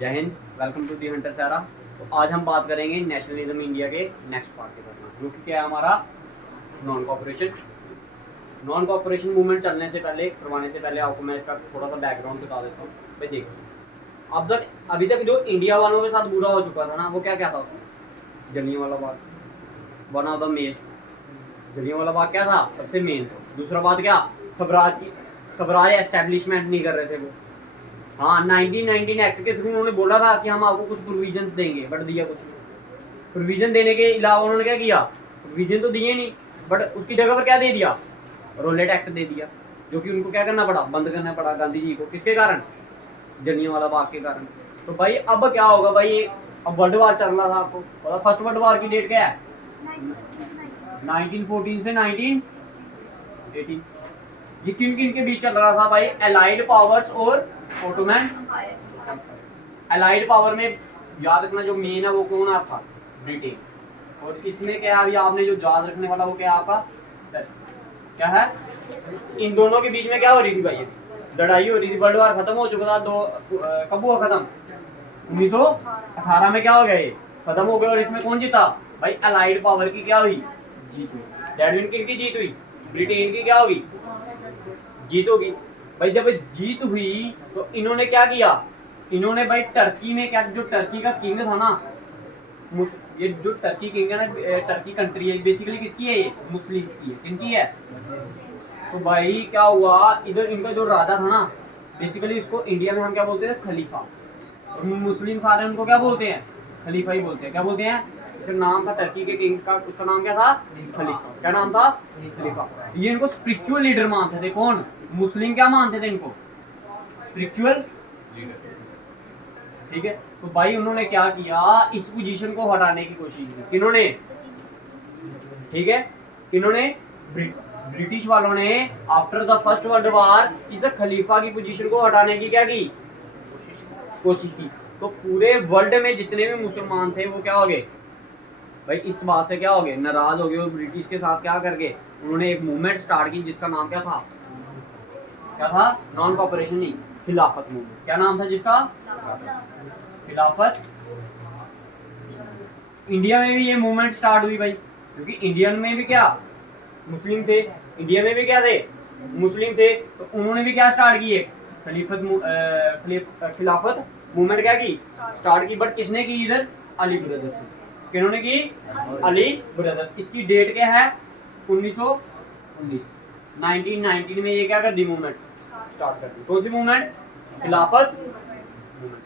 जय Hind, welcome to the hunter Sara. तो आज हम बात करेंगे नेशनलिज्म इंडिया के नेक्स्ट पार्ट के बारे में, जो कि क्या है हमारा non cooperation. Non cooperation movement चलने से पहले, करवाने से पहले आपको मैं इसका थोड़ा सा बैकग्राउंड बता देता हूँ। भाई देखो, अब तक अभी तक जो इंडिया वालों के साथ बुरा हो चुका था ना, वो क्या क्या था उसमें? Jallianwala Bagh, one of the main. Jallianwala Bagh क्या था? सबसे मेन। दूसरा बात क्या? स्वराज एस्टेब्लिशमेंट नहीं कर रहे थे वो। हाँ, 1919 एक्ट के थ्रू उन्होंने बोला था कि हम आपको कुछ प्रोविजंस देंगे, बट दिया कुछ नहीं। प्रोविजन देने के अलावा उन्होंने क्या किया? प्रोविजन तो दिए नहीं, बट उसकी जगह पर क्या दे दिया? रोलेट एक्ट दे दिया, जो कि उनको क्या करना पड़ा? बंद करना पड़ा गांधी जी को। किसके कारण? जलियांवाला बाग के कारण। तो भाई अब क्या होगा भाई? अब वर्ल्ड वार चल रहा था, आपको पता फर्स्ट वर्ल्ड वार की डेट क्या है? 1914 से 1918। ये किन किन के बीच चल रहा था भाई? अलाइड पावर्स और ओटोमन। अलाइड पावर में याद रखना जो मेन है वो कौन है आपका? ब्रिटेन। और इसमें क्या है अभी आपने जो याद रखने वाला वो क्या है आपका? क्या है? इन दोनों के बीच में क्या हो रही थी भाई? लड़ाई हो रही थी। वर्ल्ड वार खत्म हो चुका था। कब हुआ खत्म? 1918 में क्या हो गया? ये खत्म हो गया। और इसमें कौन जीता भाई? अलाइड पावर की क्या हुई? जीत हुई। दैट मीन किनकी जीत हुई? ब्रिटेन की क्या होगी? जीत होगी। भाई जब जीत हुई तो इन्होंने क्या किया? इन्होंने भाई टर्की में क्या, जो टर्की का किंग था ना, ये जो टर्की किंग है ना, टर्की कंट्री है, बेसिकली किसकी है? ये मुस्लिम्स की है। किनकी है? तो भाई क्या हुआ, इधर इनका जो राजा था ना, बेसिकली इसको इंडिया में हम क्या बोलते हैं? खलीफा। और मुस्लिम सारे उनको क्या बोलते हैं? खलीफा ही बोलते हैं। क्या बोलते हैं? उसका नाम था टर्की के किंग का, उसका नाम क्या था? खलीफा। क्या नाम था? खलीफा। ये इनको स्पिरिचुअल लीडर मानते थे। कौन? मुस्लिम क्या मानते थे इनको? Spiritual leader. ठीक है। तो भाई उन्होंने क्या किया? इस पोजीशन को हटाने की कोशिश की। किन्होंने? ठीक है, इन्होंने ब्रिटिश वालों ने after the first world war इस खलीफा की पोजीशन को हटाने की क्या की? कोशिश की। तो पूरे वर्ल्ड में जितने भी मुसलमान थे वो क्या हो गए भाई? इस बात से क्या हो गए? नाराज हो गए। और ब्रिटिश के साथ क्या करके उन्होंने एक मूवमेंट स्टार्ट की, जिसका नाम क्या था? क्या था? नॉन कॉपरेशन नहीं, खिलाफत मूवमेंट। क्या नाम था जिसका? खिलाफत। इंडिया में भी ये मूवमेंट स्टार्ट हुई भाई, क्योंकि इंडियन में भी क्या मुस्लिम थे, इंडिया में भी क्या थे? मुस्लिम थे। तो उन्होंने भी क्या स्टार्ट किए? खिलाफत मूवमेंट क्या की? स्टार्ट की। बट किसने की? इधर अली ब्रदर्स। किन्होंने की? अली ब्रदर्स। इसकी डेट क्या है? 1919। 1919 में ये क्या कर दी? मूवमेंट स्टार्ट कर दी। कौन सी मूवमेंट? खिलाफत मूवमेंट।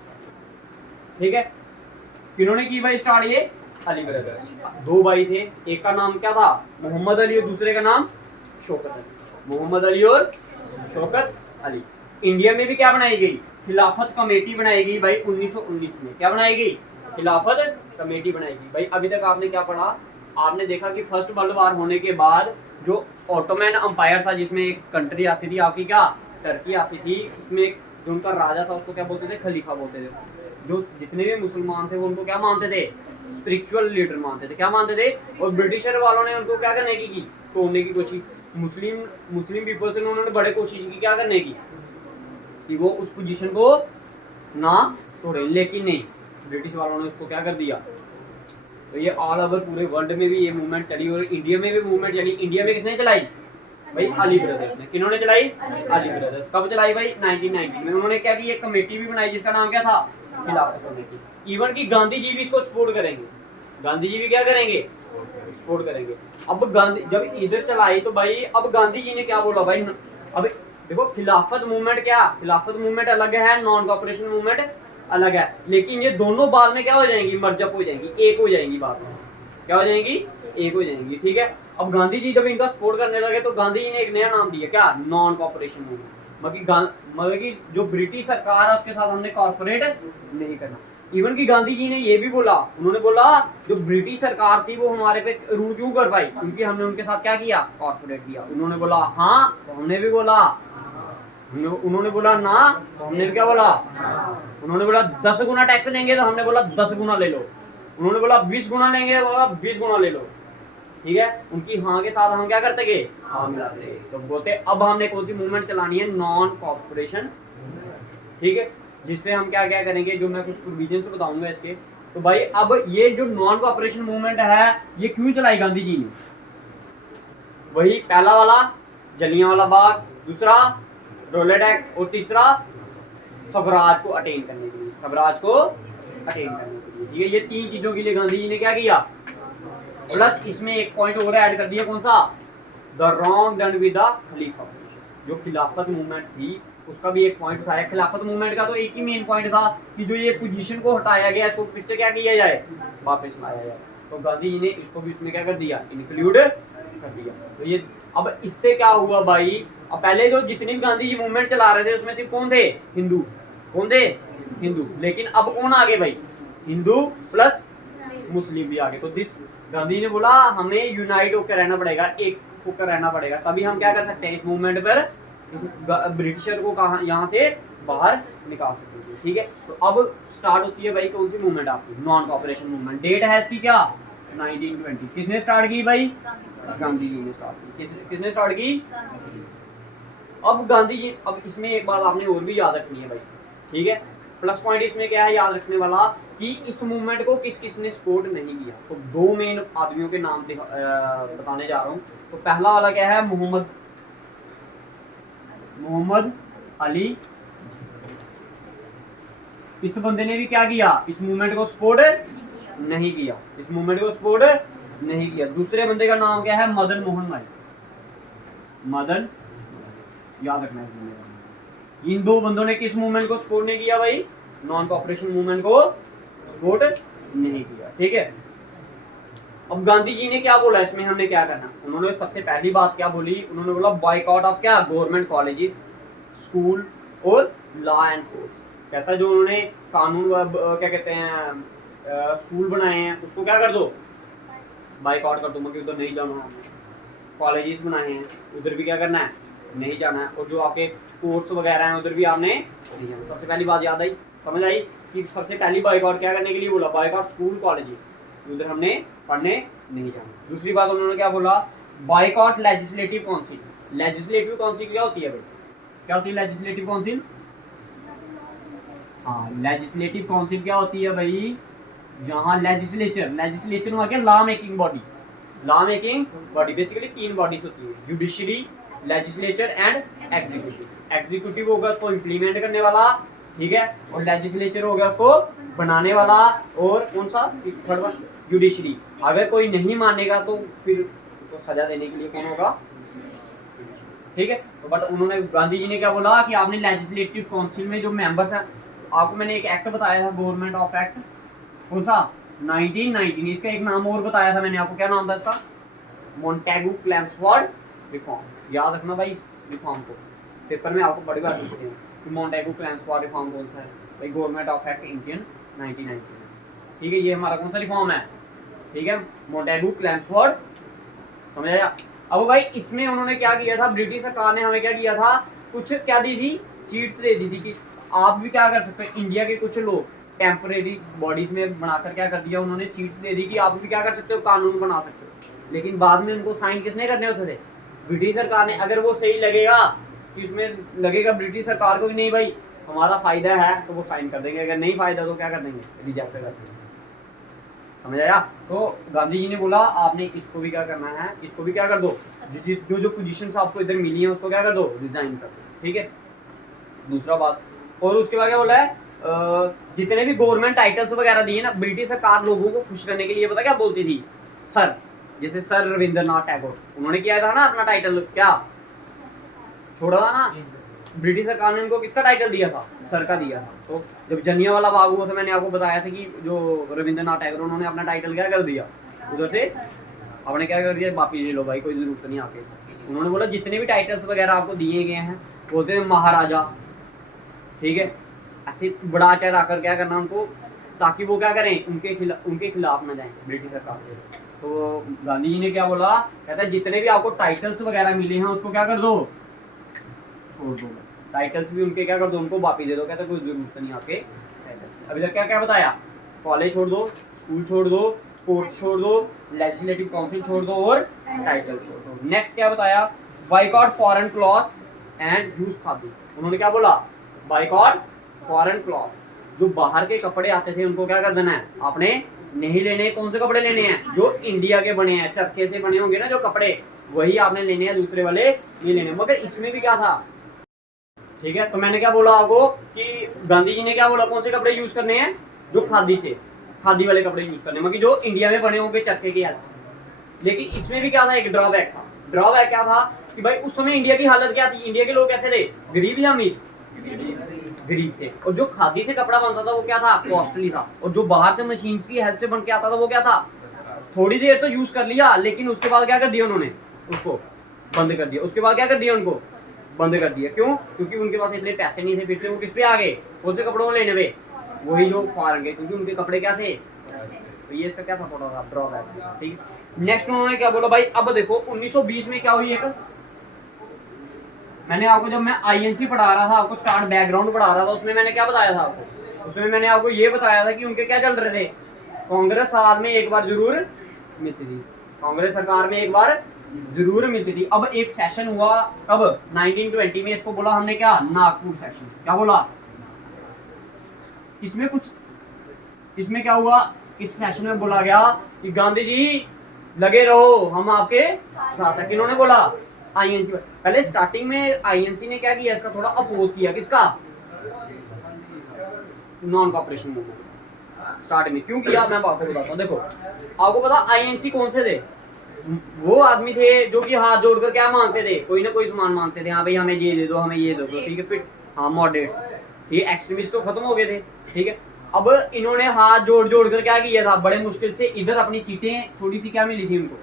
ठीक है। किन्होंने की भाई स्टार्ट? ये अली ब्रदर्स। दो भाई थे, एक का नाम क्या था? मोहम्मद अली, और दूसरे का नाम शौकत अली। मोहम्मद अली और शौकत अली। इंडिया में भी क्या बनाई गई? खिलाफत कमेटी बनाई गई भाई 1919 में। क्या बनाई गई? खिलाफत कमेटी बनाई गई। भाई अभी तक आपने क्या पढ़ा? आपने देखा कि फर्स्ट वर्ल्ड वार होने के बाद जो ऑटोमन अंपायर था, जिसमें एक कंट्री आती थी आपकी, क्या टर्की आती थी, उसमें जो उनका राजा था उसको क्या बोलते थे? खलीफा बोलते थे। जो जितने भी मुसलमान थे वो उनको क्या मानते थे? स्पिरिचुअल लीडर मानते थे। क्या मानते थे? और ब्रिटिशर वालों ने उनको क्या करने की? तोड़ने की कोशिश। मुस्लिम मुस्लिम पीपल से उन्होंने बड़े कोशिश की क्या करने की? कि वो उस पोजीशन को ना तोड़े, लेकिन नहीं, ब्रिटिश वालों ने उसको क्या कर दिया? तो ये ऑल ओवर पूरे वर्ल्ड में भी ये मूवमेंट चली, और इंडिया में भी मूवमेंट चली। इंडिया में किसने चलाई भाई? अली ब्रदर्स ने। किन्होंने चलाई? अली ब्रदर्स। कब चलाई भाई? 1990 में। उन्होंने क्या की? एक कमेटी भी बनाई, जिसका नाम क्या था? खिलाफत कमेटी। इवन की गांधी जी भी इसको सपोर्ट करेंगे। गांधी जी भी क्या करेंगे? सपोर्ट करेंगे। अब गांधी जब इधर चलाई तो भाई अब गांधी जी ने क्या बोला भाई? अब देखो, खिलाफत मूवमेंट क्या, खिलाफत मूवमेंट अलग है, नॉन कॉपरेशन मूवमेंट अलग है, लेकिन ये दोनों बाद में क्या हो जाएंगी? मर्जअप हो जाएंगी, एक हो जाएंगी बाद में। क्या हो जाएंगी? एक हो जाएंगी। ठीक है। अब गांधी जी जब इनका सपोर्ट करने लगे तो गांधी जी ने एक नया नाम दिया, क्या? Non cooperation movement. मतलब कि जो ब्रिटिश सरकार है उसके साथ हमने कॉर्पोरेट नहीं करना। इवन की गांधी जी ने ये भी बोला, उन्होंने बोला जो ब्रिटिश सरकार थी वो हमारे पे रूल क्यों कर पाई? क्योंकि हमने उनके साथ क्या किया? कॉर्पोरेट किया। उन्होंने बोला हाँ, तो हमने भी बोला। उन्होंने बोला ना, तो हमने भी क्या बोला? उन्होंने बोला 10 गुना टैक्स लेंगे, तो हमने बोला 10 गुना ले लो। उन्होंने बोला 20 गुना लेंगे, बोला 20 गुना ले लो। ठीक है। उनकी हाँ के साथ हम क्या करते गए? हाँ मिलाते। तो बोलते अब हमने कौन सी मूवमेंट चलानी है? Non corporation. ठीक है। जिसपे हम क्या क्या करेंगे, जो मैं कुछ प्रोविजन बताऊंगा इसके। तो भाई अब ये जो नॉन कोऑपरेशन मूवमेंट है ये क्यों चलाई गांधी जी ने? वही पहला वाला जलियांवाला बाग, दूसरा रोलेट एक्ट, और तीसरा स्वराज को अटेन करने के लिए, स्वराज को अटेन करने के लिए। ये 3 चीजों के लिए गांधी जी ने क्या किया। प्लस इसमें एक पॉइंट और ऐड कर दिया, कौन सा, the wrong done with the Khalifa. जो खिलाफत मूवमेंट थी उसका भी एक पॉइंट उठाया। खिलाफत मूवमेंट का तो एक ही मेन पॉइंट था कि जो ये पोजीशन को हटाया गया इसको फिर से क्या किया जाए, वापस लाया जाए। तो गांधी जी ने इसको भी उसमें क्या कर दिया, इंक्लूड कर दिया। तो ये अब इससे क्या हुआ भाई, अब पहले जो जितनी भी गांधी जी मूवमेंट चला रहे थे उसमें सिर्फ कौन थे, हिंदू। कौन थे, हिंदू। लेकिन अब कौन आगे भाई, हिंदू प्लस मुस्लिम भी आगे। तो दिस गांधी जी ने बोला हमें यूनाइट होकर रहना पड़ेगा, एक होकर रहना पड़ेगा, तभी हम क्या कर सकते हैं इस मूवमेंट पर ब्रिटिशर को कहा यहाँ से बाहर निकाल सकते हैं। ठीक है, तो अब स्टार्ट होती है भाई कौन सी मूवमेंट आपकी, नॉन कोऑपरेशन मूवमेंट। डेट है इसकी क्या, 1920। किसने स्टार्ट की भाई, गांधी जी ने स्टार्ट की। किसने स्टार्ट की, अब गांधी जी। अब इसमें एक बात आपने और भी याद रखनी है भाई, ठीक है। प्लस पॉइंट इसमें क्या है याद रखने वाला, कि इस मूवमेंट को किस किस ने सपोर्ट नहीं किया। तो 2 मेन आदमियों के नाम बताने जा रहा हूँ। तो पहला वाला क्या है, मोहम्मद अली। इस बंदे ने भी क्या किया, इस मूवमेंट को सपोर्ट नहीं किया, इस मूवमेंट को सपोर्ट नहीं किया। दूसरे बंदे का नाम क्या है, मदन मोहन मालवीय। मदन, याद रखना है। इन 2 बंदों ने किस मूवमेंट को सपोर्ट नहीं किया भाई, नॉन कोऑपरेशन मूवमेंट को सपोर्ट नहीं किया। ठीक है, अब गांधी जी ने क्या बोला इसमें हमने क्या करना, उन्होंने सबसे पहली बात क्या बोली, उन्होंने बोला बॉयकॉट ऑफ क्या, गवर्नमेंट कॉलेजेस, स्कूल और लॉ एंड कोर्ट्स। कहता है जो उन्होंने कानून क्या कहते हैं स्कूल बनाए हैं उसको क्या कर दो, बाइकआउट कर दो, मतलब उधर नहीं जाना है। कॉलेजेस बनाए हैं उधर भी क्या करना है, नहीं जाना है। और जो आपके कोर्ट्स वगैरह हैं उधर भी आपने नहीं जाना। सबसे पहली बात याद आई, समझ आई कि सबसे पहली बाइकआउट क्या करने के लिए बोला, बाइकआउट स्कूल कॉलेजेस, उधर हमने पढ़ने नहीं जाना। दूसरी बात उन्होंने क्या बोला, boycott legislative council. Legislative council क्या होती है भाई, क्या होती है लेजिस्लेटिव काउंसिल? हाँ, लेजिस्लेटिव काउंसिल क्या होती है भाई, जहाँ लेजिस्लेचर हुआ क्या, law making body. Law making body basically 3 bodies होती है, judiciary, legislature and executive. Executive होगा उसको इम्प्लीमेंट करने वाला, ठीक है, और लेजिस्लेचर हो गया उसको बनाने वाला, और कौन सा थर्ड वन, जुडिशरी। अगर कोई नहीं मानेगा तो फिर उसको सजा देने के लिए कौन होगा, ठीक है। तो बट उन्होंने, गांधी जी ने क्या बोला कि आपने लेजिस्लेटिव काउंसिल में जो मेंबर्स हैं, आपको मैंने एक एक्ट बताया था, गवर्नमेंट ऑफ एक्ट, कौन सा, 1919। इसका एक नाम और बताया था मैंने आपको, क्या नाम था इसका, मोंटेगू क्लेम्सफोर्ड रिफॉर्म। याद रखना भाई इस रिफॉर्म को, पेपर में आपको बड़ी बार पूछते हैं कि मोंटेगू क्लेम्सफोर्ड रिफॉर्म कौन सा है भाई, गवर्नमेंट ऑफ एक्ट इंडियन 1919। ठीक है, ये हमारा कौन सा रिफॉर्म है, ठीक है, मोंटेगू क्लेम्सफोर्ड, समझ आया। अब भाई इसमें उन्होंने क्या किया था, ब्रिटिश सरकार ने हमें क्या किया था, कुछ क्या दी थी, सीट्स दे दी थी कि आप भी क्या कर सकते हैं, इंडिया के कुछ लोग टेम्परेरी बॉडीज में बनाकर क्या कर दिया उन्होंने, सीट्स दे दी कि आप भी क्या कर सकते हो, कानून बना सकते हो। लेकिन बाद में उनको साइन किसने करने होते थे, ब्रिटिश सरकार ने। अगर वो सही लगेगा कि उसमें लगेगा ब्रिटिश सरकार को कि नहीं भाई हमारा फायदा है, तो वो साइन कर देंगे, अगर नहीं फायदा तो क्या कर देंगे, रिजेक्ट कर देंगे। समझ आया। तो गांधी जी ने बोला आपने इसको भी क्या करना है, इसको भी क्या कर दो, जो पोजीशंस आपको इधर मिली हैं उसको क्या कर दो, रिजाइन कर दो। ठीक है, दूसरा बात। और उसके बाद क्या बोला है, जितने भी गवर्नमेंट टाइटल्स वगैरह दिए ना, ब्रिटिश सरकार लोगों को खुश करने के लिए पता क्या बोलती थी, सर। जैसे सर रविंद्रनाथ टैगोर, उन्होंने किया था ना अपना टाइटल क्या छोड़ा था ना, ब्रिटिश सरकार ने उनको किसका टाइटल दिया था, सर का दिया था। तो जब जलियांवाला बाग हुआ था मैंने आपको बताया था कि जो रविंद्रनाथ टैगोर उन्होंने अपना टाइटल क्या कर दिया, उधर से आपने क्या कर दिया, वापिस ले लो भाई, कोई जरूरत नहीं आके। उन्होंने बोला जितने भी टाइटल्स वगैरह आपको दिए गए हैं, बोलते हैं महाराजा, ठीक है, ऐसे बड़ा चढ़ा कर क्या करना उनको, ताकि वो क्या करें, उनके खिलाफ ना जाएं ब्रिटिश सरकार के। तो गांधी जी ने क्या बोला, कहता है जितने भी आपको टाइटल्स वगैरह मिले हैं उसको क्या कर दो, छोड़ दो, टाइटल्स भी उनके क्या कर दो, उनको वापिस दे दो। कहता कोई जरूरत नहीं आपके टाइटल्स। अभी तक क्या क्या बताया, कॉलेज छोड़ दो, स्कूल छोड़ दो, कोर्ट छोड़ दो, लेजिस्लेटिव काउंसिल छोड़ दो और टाइटल छोड़ दो। नेक्स्ट क्या बताया, boycott foreign clothes and juice khadi. उन्होंने क्या बोला, बाइकआउट फॉरेन क्लॉथ, जो बाहर के कपड़े आते थे उनको क्या कर देना है, आपने नहीं लेने। कौन से कपड़े लेने हैं, जो इंडिया के बने हैं, चरखे से बने होंगे ना जो कपड़े, वही आपने लेने हैं, दूसरे वाले नहीं लेने। मगर इसमें भी क्या था, ठीक है, तो मैंने क्या बोला आपको कि गांधी जी ने क्या बोला, कौन से कपड़े यूज करने हैं, जो खादी थे, खादी वाले कपड़े यूज करने, मगर जो इंडिया में बने होंगे चरखे के हाथ। लेकिन इसमें भी क्या था, एक ड्रॉबैक था। ड्रॉबैक क्या था कि भाई उस समय इंडिया की हालत क्या थी, इंडिया के लोग कैसे थे, गरीब या अमीर, गरीब थे। और जो खादी से कपड़ा बनता था वो क्या था, कॉस्टली था। और जो बाहर से मशीन की हेल्प से बन के आता था वो क्या था, थोड़ी देर तो यूज कर लिया, लेकिन उसके बाद क्या कर दिया उन्होंने, उसको बंद कर दिया। उसके बाद क्या कर दिया, उनको बंद कर दिया। क्यों, क्योंकि उनके पास इतने पैसे नहीं थे। फिर से वो किस पे आ गए, कौन से कपड़ों को लेने पे, वही जो फॉरेन के, क्योंकि उनके कपड़े क्या थे। तो ये इसका क्या था, थोड़ा सा ड्रॉबैक। ठीक, नेक्स्ट उन्होंने क्या बोला भाई, अब देखो 1920 में क्या हुई, एक मैंने आपको, जब मैं आईएनसी पढ़ा रहा था, आपको स्टार्ट बैकग्राउंड पढ़ा रहा था, उसमें मैंने क्या बताया था आपको, उसमें मैंने आपको ये बताया था कि उनके क्या चल रहे थे, कांग्रेस साल में एक बार जरूर मिलती थी, कांग्रेस सरकार में एक बार जरूर मिलती थी। अब एक सेशन हुआ कब, 1920 में, इसको बोला हमने क्या, नागपुर सेशन। क्या बोला, इसमें कुछ, इसमें क्या हुआ, इस सेशन में बोला गया कि गांधी जी लगे रहो, हम आपके साथ है। किन्होंने बोला, आईएनसी। पहले स्टार्टिंग में आईएनसी ने क्या किया, इसका थोड़ा अपोज किया, किसका, नॉन कॉपरेशन मूवमेंट। स्टार्ट में क्यों किया, मैं आपको बताता हूँ। देखो आपको पता आईएनसी कौन से थे, वो आदमी थे जो कि हाथ जोड़कर क्या मांगते थे, कोई ना कोई सामान मांगते थे, हाँ भाई हमें ये दे दो, हमें ये दे दो, ठीक है। फिर हाँ मॉडरेट्स, ये एक्सट्रीमिस्ट तो खत्म हो गए थे, ठीक है। अब इन्होंने हाथ जोड़ जोड़ कर क्या किया था, बड़े मुश्किल से इधर अपनी सीटें थोड़ी सी क्या मिली थी, उनको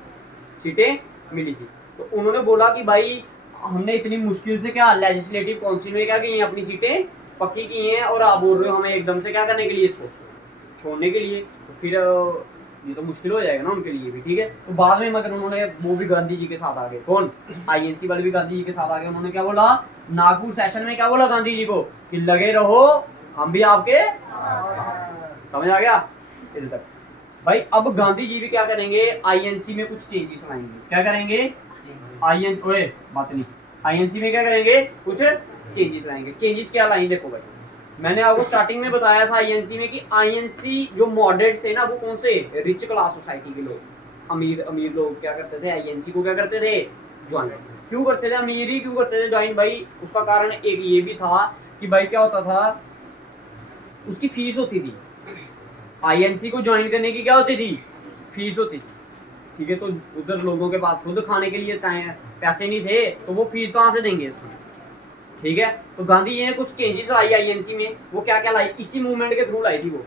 सीटें मिली थी। तो उन्होंने बोला कि भाई हमने इतनी मुश्किल से क्या लेजिस्लेटिव काउंसिल में क्या की हैं, अपनी सीटें पक्की की हैं, और आप बोल रहे हो हमें एकदम से क्या करने के लिए, इसको छोड़ने के लिए। तो फिर ये तो मुश्किल हो जाएगा ना उनके लिए भी, ठीक है। तो बाद में मगर उन्होंने, वो भी गांधी जी के साथ आ गए, कौन, आईएनसी वाले भी गांधी जी के साथ आ गए। उन्होंने क्या बोला, नागपुर सेशन में क्या बोला गांधी जी को, कि लगे रहो, हम भी आपके, समझ आ गया इधर तक भाई। अब गांधी जी भी क्या करेंगे, आईएनसी में कुछ चेंजेस लाएंगे। क्या करेंगे, आईएन ओए बात नहीं, आईएनसी में क्या करेंगे, कुछ चेंजेस लाएंगे। चेंजेस क्या लाएंगे, देखो भाई, मैंने आपको स्टार्टिंग में बताया था आईएनसी में कि आईएनसी जो मॉडरेट्स थे ना, वो कौन से, रिच क्लास सोसाइटी के लोग, अमीर अमीर लोग क्या करते थे, आईएनसी को क्या करते थे, ज्वाइन। क्यों करते थे, अमीर ही क्यों करते थे ज्वाइन भाई, उसका कारण एक ये भी था कि भाई क्या होता था, उसकी फीस होती थी। आईएनसी को ज्वाइन करने की क्या होती थी, फीस होती थी, ठीक है। तो उधर लोगों के पास खुद खाने के लिए पैसे नहीं थे, तो वो फीस कहाँ से देंगे, ठीक है। तो गांधी जी ने कुछ चेंजेस लाई आईएनसी में, वो क्या क्या लाई, इसी मूवमेंट के थ्रू लाई थी, वो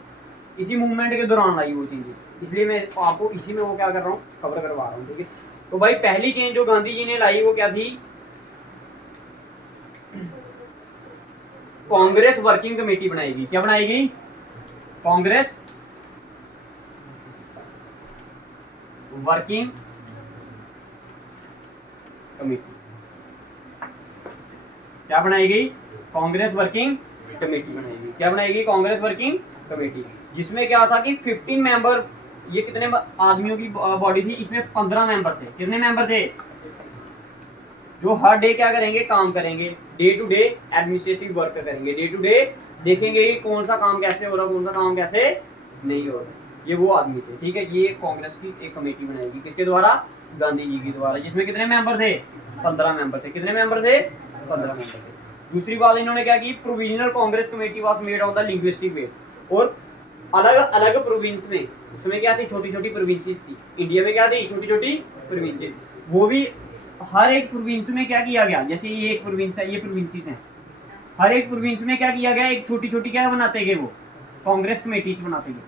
इसी मूवमेंट के दौरान लाई वो चेंजेस, इसलिए मैं आपको इसी में वो क्या कर रहा हूँ, कवर करवा रहा हूँ, ठीक है। तो भाई पहली चेंज जो गांधी जी ने लाई वो क्या थी, कांग्रेस वर्किंग कमेटी बनाएगी। क्या बनाएगी, कांग्रेस वर्किंग कमेटी। क्या बनाएगी, कांग्रेस वर्किंग कमेटी बनाएगी। क्या बनाएगी, कांग्रेस वर्किंग कमेटी, जिसमें क्या था कि 15 मेंबर, ये कितने आदमियों की बॉडी थी, इसमें 15 मेंबर थे। कितने मेंबर थे, जो हर डे क्या करेंगे, काम करेंगे, day to day administrative work करेंगे, डे टू डे देखेंगे कि कौन सा काम कैसे हो रहा, कौन सा काम कैसे नहीं हो रहा। ये वो आदमी थे, ठीक है। ये कांग्रेस की एक कमेटी बनाएगी, किसके द्वारा, गांधी जी के द्वारा, जिसमें कितने मेंबर थे, 15 मेंबर थे। कितने मेंबर थे, 15 मेंबर थे। दूसरी बात इन्होंने क्या की, provisional Congress committee was made on the linguistic way. और अलग अलग प्रोविंस में, उसमें क्या थी, छोटी छोटी प्रोविंसेस थी। इंडिया में क्या थी, छोटी छोटी प्रोविंसेस, वो भी हर एक प्रोविंस में क्या किया गया, जैसे ये एक प्रोविंस है, ये प्रोविंसेस हैं, हर एक प्रोविंस में क्या किया गया, एक छोटी छोटी क्या बनाते गए, वो कांग्रेस कमेटीज बनाते गए,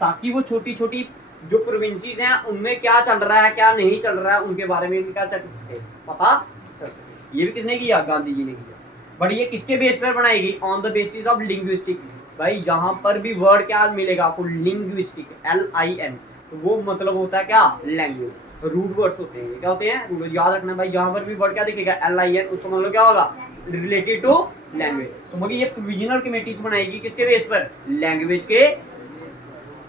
ताकि वो छोटी छोटी जो प्रोविंसेस हैं उनमें क्या चल रहा है, क्या नहीं चल रहा है, उनके बारे में क्या चल सके, पता चल सके। ये भी किसने किया, गांधी जी ने किया। बट ये किसके बेस पर बनाएगी, on the basis of linguistic. भाई जहां पर भी वर्ड क्या मिलेगा आपको, लिंग्विस्टिक, LIN, तो वो मतलब होता है क्या, लैंग्वेज। रूट वर्ड्स होते हैं, क्या होते हैं, रूट। याद रखना भाई, जहां पर भी वर्ड क्या दिखेगा, LIN, उसका मतलब क्या होगा, रिलेटेड टू लैंग्वेज। तो मगर ये प्रोविजनल कमेटीज बनाएगी किसके बेस पर, लैंग्वेज के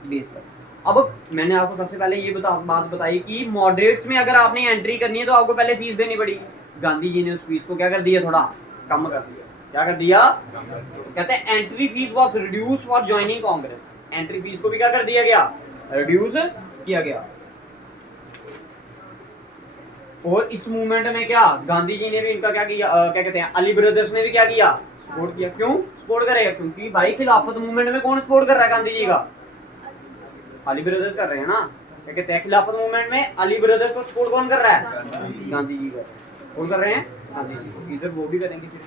बेस पर। अब मैंने आपको सबसे पहले ये बात बताई कि मॉडरेट्स में अगर आपने एंट्री करनी है तो आपको पहले फीस देनी पड़ी। गांधी जी ने उस फीस को क्या कर दिया, थोड़ा कम कर दिया, क्या कर दिया? कहते हैं entry fees was reduce for joining Congress, entry fees को भी क्या कर दिया गया? रिड्यूस किया गया। और इस मूवमेंट में क्या गांधी जी ने भी इनका क्या किया, क्या कहते हैं, अली ब्रदर्स ने भी क्या किया? सपोर्ट किया। क्यों सपोर्ट करेगा? क्योंकि भाई खिलाफत मूवमेंट में कौन सपोर्ट कर रहा है गांधी जी का? अली ब्रदर्स कर रहे हैं ना। क्या कहते हैं, खिलाफत मूवमेंट में अली ब्रदर्स को सपोर्ट कौन कर रहा है? गांधी जी का। कौन कर रहे हैं? गांधी जी। इधर वो भी करेंगे फिर,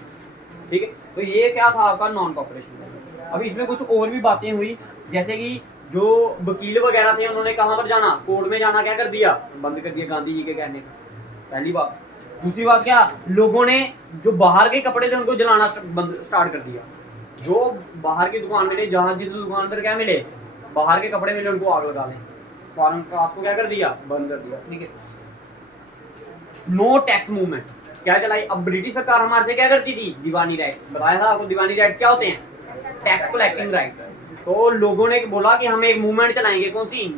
ठीक है। तो ये क्या था आपका नॉन कॉपरेशन। अब इसमें कुछ और भी बातें हुई, जैसे कि जो वकील वगैरह थे उन्होंने कहां पर जाना? कोर्ट में जाना क्या कर दिया? बंद कर दिया गांधी जी के कहने पर। पहली बात। दूसरी बात क्या, लोगों ने जो बाहर के कपड़े थे उनको जलाना स्टार्ट कर दिया। जो बाहर की दुकान मिले, जहां जिस दुकान पर क्या मिले, बाहर के कपड़े मिले, उनको आग लगा दें। फॉरन क्राफ्ट को क्या कर दिया? बंद कर दिया, ठीक है। नो टैक्स मूवमेंट क्या चलाई? अब ब्रिटिश सरकार हमारे से क्या करती थी? दीवानी राइट्स। बताया था आपको दीवानी राइट्स क्या होते हैं? Tax collecting rights. तो लोगों ने बोला कि हम एक मूवमेंट चलाएंगे, कौन सी?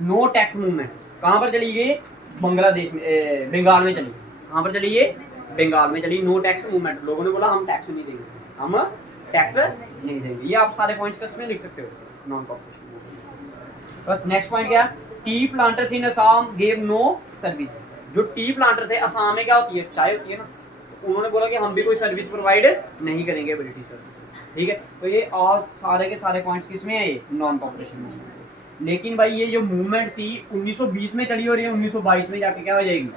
No tax movement. कहां पर चली गई? बांग्लादेश में, बंगाल में चली। कहां पर चली ये? बंगाल में चली। No tax movement. लोगों ने बोला हम टैक्स नहीं देंगे, हम टैक्स नहीं देंगे। ये आप सारे पॉइंट्स किसमें लिख सकते हो? Non cooperation. बस नेक्स्ट पॉइंट क्या? टी प्लांटर्स इन असम गेव नो सर्विस। जो टी प्लांटर थे, असम में क्या होती है? चाय होती है ना। तो उन्होंने बोला कि हम भी कोई सर्विस प्रोवाइड नहीं करेंगे ब्रिटिश सर्विस, ठीक है। तो ये और सारे के सारे पॉइंट्स किसमें है? ये नॉन कॉपरेशन में। लेकिन भाई ये जो मूवमेंट थी 1920 में चली और ये 1922 में जाके क्या हो जाएगी?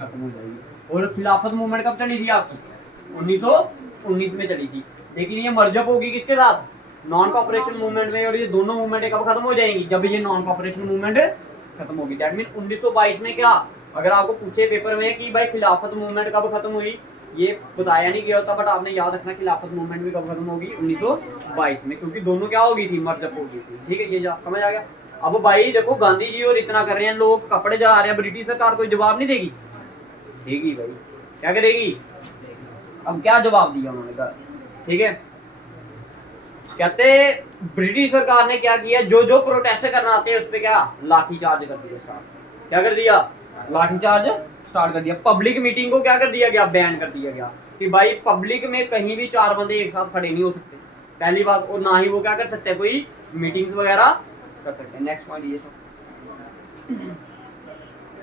खत्म हो जाएगी। और खिलाफत मूवमेंट कब चली थी आपकी? 1919 में चली थी। लेकिन ये मर्जअप होगी किसके साथ? नॉन कॉपरेशन मूवमेंट में। और ये दोनों मूवमेंट कब खत्म हो जाएंगी? जब ये नॉन कॉपरेशन मूवमेंट खत्म होगी। दैट मीन 1922 में क्या, अगर आपको पूछे पेपर में कि भाई खिलाफत मूवमेंट कब खत्म हुई, ये बताया नहीं गया होता, बट आपने याद रखना खिलाफत मूवमेंट भी कब खत्म होगी? 1922 में। क्योंकि दोनों क्या हो गई थी? मर्जअप हो गई थी, ठीक है। ये समझ आ गया। अब भाई देखो गांधी जी और इतना कर रहे हैं, लोग कपड़े जला रहे हैं, ब्रिटिश सरकार कोई जवाब नहीं देगी? देगी भाई। क्या करेगी? अब क्या जवाब दिया उन्होंने कहा, ठीक है। कहते ब्रिटिश सरकार ने क्या किया? जो जो प्रोटेस्ट करना आते हैं उस पर क्या लाठी चार्ज कर दिया स्टार्ट। क्या कर दिया? लाठी चार्ज स्टार्ट कर दिया। पब्लिक मीटिंग को क्या कर दिया गया? बैन कर दिया गया कि भाई पब्लिक में कहीं भी 4 बंदे एक साथ खड़े नहीं हो सकते, पहली बात। और ना ही वो क्या कर सकते हैं, कोई मीटिंग्स वगैरह कर सकते हैं। नेक्स्ट पॉइंट ये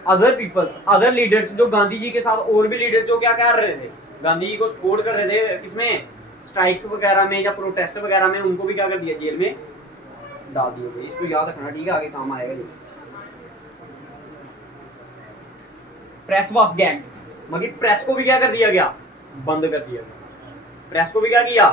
अदर पीपल्स, अदर लीडर्स, जो गांधी जी के साथ और भी लीडर्स जो क्या कर रहे थे? गांधी जी को सपोर्ट कर रहे थे किसमें? स्ट्राइक्स वगैरह में या प्रोटेस्ट वगैरह में, उनको भी क्या कर दिया? जेल में डाल दिए। इसको याद रखना, ठीक है, आगे काम आएगा ये। प्रेस वाज गैंग, मगर प्रेस को भी क्या कर दिया गया? बंद कर दिया गया। प्रेस को भी क्या किया?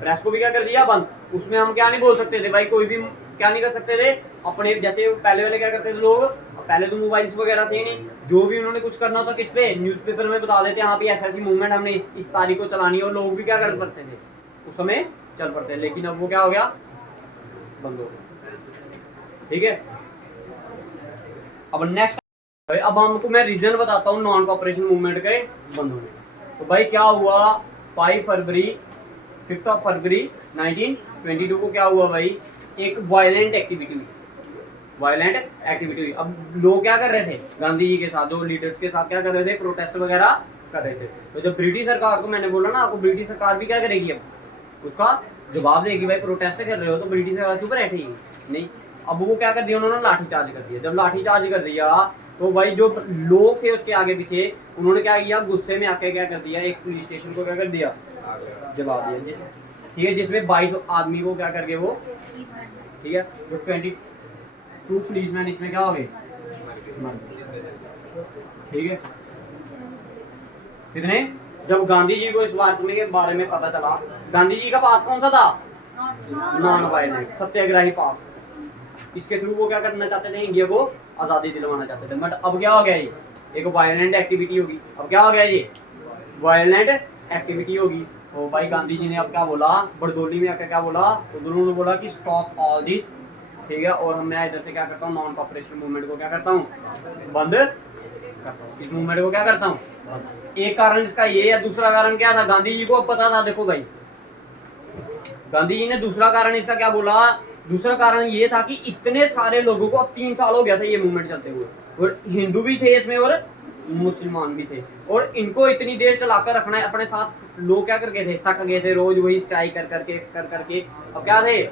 प्रेस को भी क्या कर दिया? बंद। उसमें हम क्या नहीं बोल सकते थे भाई, कोई भी क्या नहीं कर सकते थे अपने, जैसे पहले वाले क्या करते थे लोग, पहले तो मोबाइल्स वगैरह थे नहीं, जो भी उन्होंने कुछ करना होता किस पे? न्यूज़पेपर में बता देते, हाँ भी ऐसी मूवमेंट हमने इस तारीख को चलानी है, और लोग भी क्या कर पड़ते थे उस समय, चल पड़ते। लेकिन अब वो क्या हो गया? बंद हो गया, ठीक है। अब नेक्स्ट, अब हमको मैं रीजन बताता हूँ नॉन कॉपरेशन मूवमेंट के बंद होने। तो भाई क्या हुआ? 5 फरवरी 1922 को क्या हुआ भाई? एक वायलेंट एक्टिविटी हुई। वायलेंट एक्टिविटी हुई। अब लोग क्या कर रहे थे? गांधी जी के साथ, जो लीडर्स के साथ क्या कर रहे थे? प्रोटेस्ट वगैरह कर रहे थे। तो जब ब्रिटिश सरकार को, मैंने बोला ना आपको, ब्रिटिश सरकार भी क्या करेगी? अब उसका जवाब देगी। भाई प्रोटेस्ट कर रहे हो तो ब्रिटिश सरकार चुप बैठेगी नहीं। अब वो क्या कर दिया उन्होंने? लाठीचार्ज कर दिया। जब लाठीचार्ज कर दिया तो भाई जो लोग थे उसके आगे पीछे, उन्होंने क्या किया? गुस्से में आके क्या कर दिया? एक पुलिस स्टेशन को क्या कर दिया? जवाब दिया, ठीक है। जिसमें 22 आदमी को क्या करके वो, ठीक है, जो 22 पुलिसमैन इसमें क्या हो गए? ठीक है। कितने? जब गांधी जी को इस बात के बारे में पता चला, गांधी जी का पाथ कौन सा था? Non violent, satyagrahi path. इसके थ्रू वो क्या करना चाहते थे? इंडिया को आजादी दिलवाना चाहते थे। बट अब क्या हो गया? ये एक वायलेंट एक्टिविटी होगी। अब क्या हो गया? ये वायलेंट एक्टिविटी होगी। तो भाई गांधी जी ने अब क्या बोला? बरदौली में आकर क्या बोला? तो उन्होंने बोला कि स्टॉप ऑल दिस, ठीक है। और मैं इधर से क्या करता हूँ? नॉन कॉपरेशन मूवमेंट को क्या करता हूँ? बंद करता हूँ। इस मूवमेंट को क्या करता हूँ? एक कारण इसका ये है। दूसरा कारण क्या था? गांधी जी को अब पता था। देखो भाई, गांधी जी ने दूसरा कारण इसका क्या बोला? दूसरा कारण ये था कि इतने सारे लोगों को, अब 3 साल हो गया था ये मूवमेंट चलते हुए, और हिंदू भी थे इसमें और मुसलमान भी थे, और इनको इतनी देर चलाकर रखना है अपने साथ। लोग क्या कर गए थे, थक गए थे, रोज वही स्ट्राइक कर करके अब क्या थे,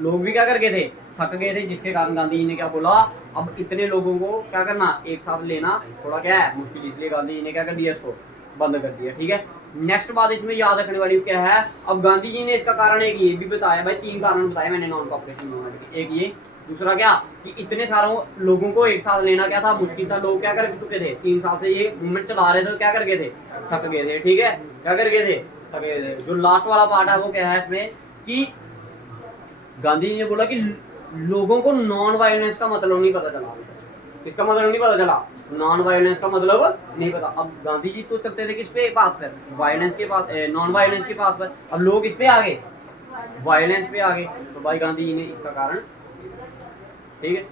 लोग भी क्या कर गए थे, थक गए थे, जिसके कारण गांधी जी ने क्या बोला, अब इतने लोगों को क्या करना, एक साथ लेना थोड़ा क्या है मुश्किल, इसलिए गांधी जी ने क्या कर दिया, इसको बंद कर दिया। ठीक है, नेक्स्ट बात इसमें याद रखने वाली क्या है, अब गांधी जी ने इसका कारण एक ये भी बताया भाई, 3 कारण बताए मैंने नॉन कॉपरेशन मूवमेंट के, एक ये, दूसरा क्या कि इतने सारों लोगों को एक साथ लेना क्या था, मुश्किल था, लोग क्या कर चुके थे, 3 साल से ये मूवमेंट चला रहे थे, तो क्या कर गए थे, थक गए थे। ठीक है, क्या कर गए थे, थक गए थे। जो लास्ट वाला पार्ट है वो क्या है इसमें कि गांधी जी ने बोला कि लोगों को नॉन वायलेंस का मतलब नहीं पता चला, इसका मतलब नहीं पता चला, नॉन वायलेंस का मतलब नहीं पता। अब गांधी जी तो चलते थे किस पे बात पर, वायलेंस के बात, नॉन वायलेंस की बात पर, अब लोग इस पे आ गए, वायलेंस पे आ गए, तो भाई गांधी जी ने इसका कारण, ठीक है।